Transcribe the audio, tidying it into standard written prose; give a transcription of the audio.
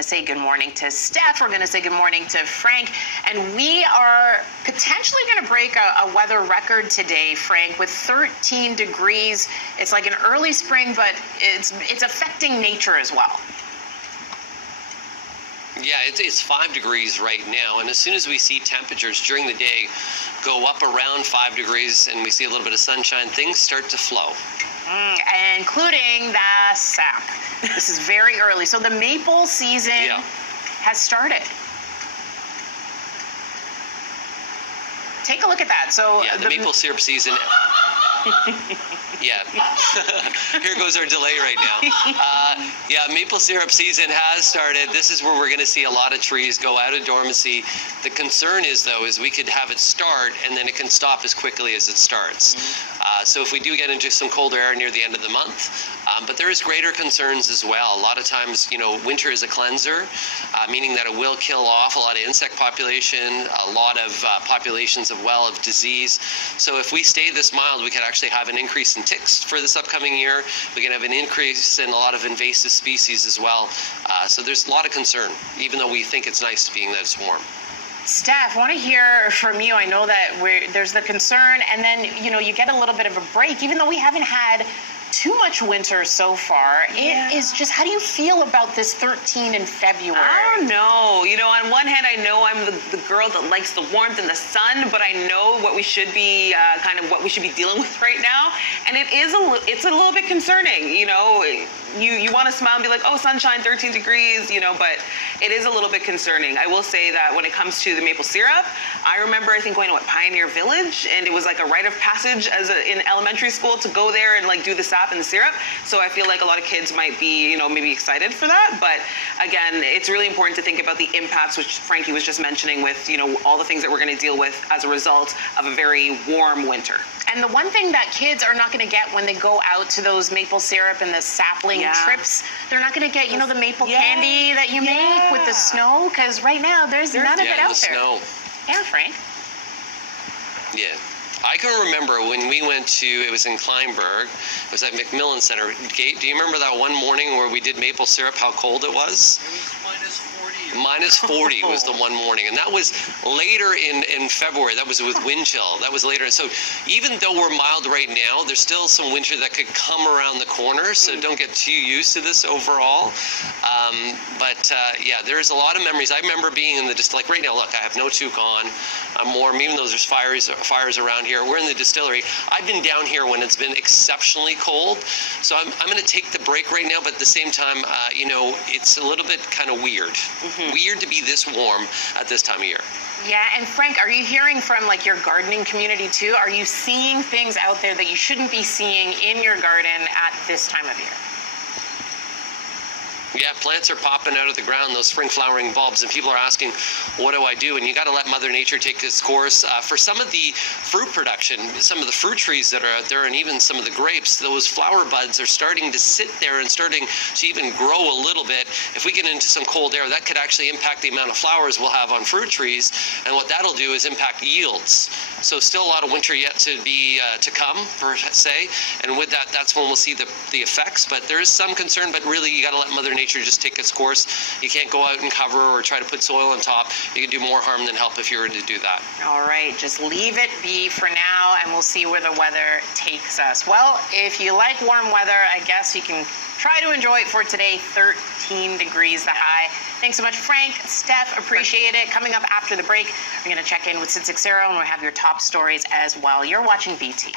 to say good morning to Steph. We're going to say good morning to Frank. And we are potentially going to break a weather record today, Frank, with 13 degrees. It's like an early spring, but it's affecting nature as well. Yeah, it's 5 degrees right now, and as soon as we see temperatures during the day go up around 5 degrees and we see a little bit of sunshine, things start to flow. Including the sap. This is very early. So the maple season has started. Take a look at that. So yeah, the maple syrup season. Yeah, here goes our delay right now. Yeah, maple syrup season has started. This is where we're going to see a lot of trees go out of dormancy. The concern is, though, is we could have it start and then it can stop as quickly as it starts. So if we do get into some colder air near the end of the month, but there is greater concerns as well. A lot of times, you know, winter is a cleanser, meaning that it will kill off a lot of insect population, a lot of populations of disease. So if we stay this mild, we could actually have an increase in ticks for this upcoming year. We can have an increase in a lot of invasive species as well. So there's a lot of concern, even though we think it's nice being that it's warm. Steph, I want to hear from you. I know that there's the concern, and then, you know, you get a little bit of a break, even though we haven't had too much winter so far. It is just, how do you feel about this 13 in February? I don't know. You know, on one hand, I know I'm the girl that likes the warmth and the sun, but I know what we should be, what we should be dealing with right now. And it's a little bit concerning, you know. You want to smile and be like, oh, sunshine, 13 degrees, you know, but it is a little bit concerning. I will say that when it comes to the maple syrup, I remember, I think, going to Pioneer Village, and it was like a rite of passage in elementary school to go there and like do the sap and the syrup. So I feel like a lot of kids might be, you know, maybe excited for that. But again, it's really important to think about the impacts, which Frankie was just mentioning, with, you know, all the things that we're going to deal with as a result of a very warm winter. And the one thing that kids are not going to get when they go out to those maple syrup and the sapling trips, they're not going to get, you know, the maple candy that you make with the snow, because right now there's none of it out there. Snow. Yeah, Frank. Yeah. I can remember when we went to, it was in Kleinburg, it was at McMillan Center. Do you remember that one morning where we did maple syrup, how cold it was? It was minus 40. Minus 40 was the one morning, and that was later in February. That was with wind chill. That was later. So even though we're mild right now, there's still some winter that could come around the corner, so don't get too used to this overall. Yeah, there's a lot of memories. I remember being in the, just like right now, look, I have no toque on. I'm warm, even though there's fires around here. We're in the distillery. I've been down here when it's been exceptionally cold, so I'm going to take the break right now, but at the same time, you know, it's a little bit kind of weird. Weird to be this warm at this time of year. Yeah, and Frank, are you hearing from like your gardening community too? Are you seeing things out there that you shouldn't be seeing in your garden at this time of year? Yeah, plants are popping out of the ground, those spring flowering bulbs, and people are asking, what do I do? And you got to let Mother Nature take its course. For some of the fruit production, some of the fruit trees that are out there, and even some of the grapes, those flower buds are starting to sit there and starting to even grow a little bit. If we get into some cold air, that could actually impact the amount of flowers we'll have on fruit trees, and what that'll do is impact yields. So still a lot of winter yet to be to come, per se, and with that, that's when we'll see the effects. But there is some concern, but really you got to let Mother Nature just take its course. You can't go out and cover or try to put soil on top. You can do more harm than help if you were to do that. All right, just leave it be for now, and we'll see where the weather takes us. Well, if you like warm weather, I guess you can try to enjoy it for today. 13 degrees the high. Thanks so much, Frank, Steph, appreciate it. Coming up after the break, we're going to check in with Sid Sixero, and we'll have your top stories as well. You're watching BT.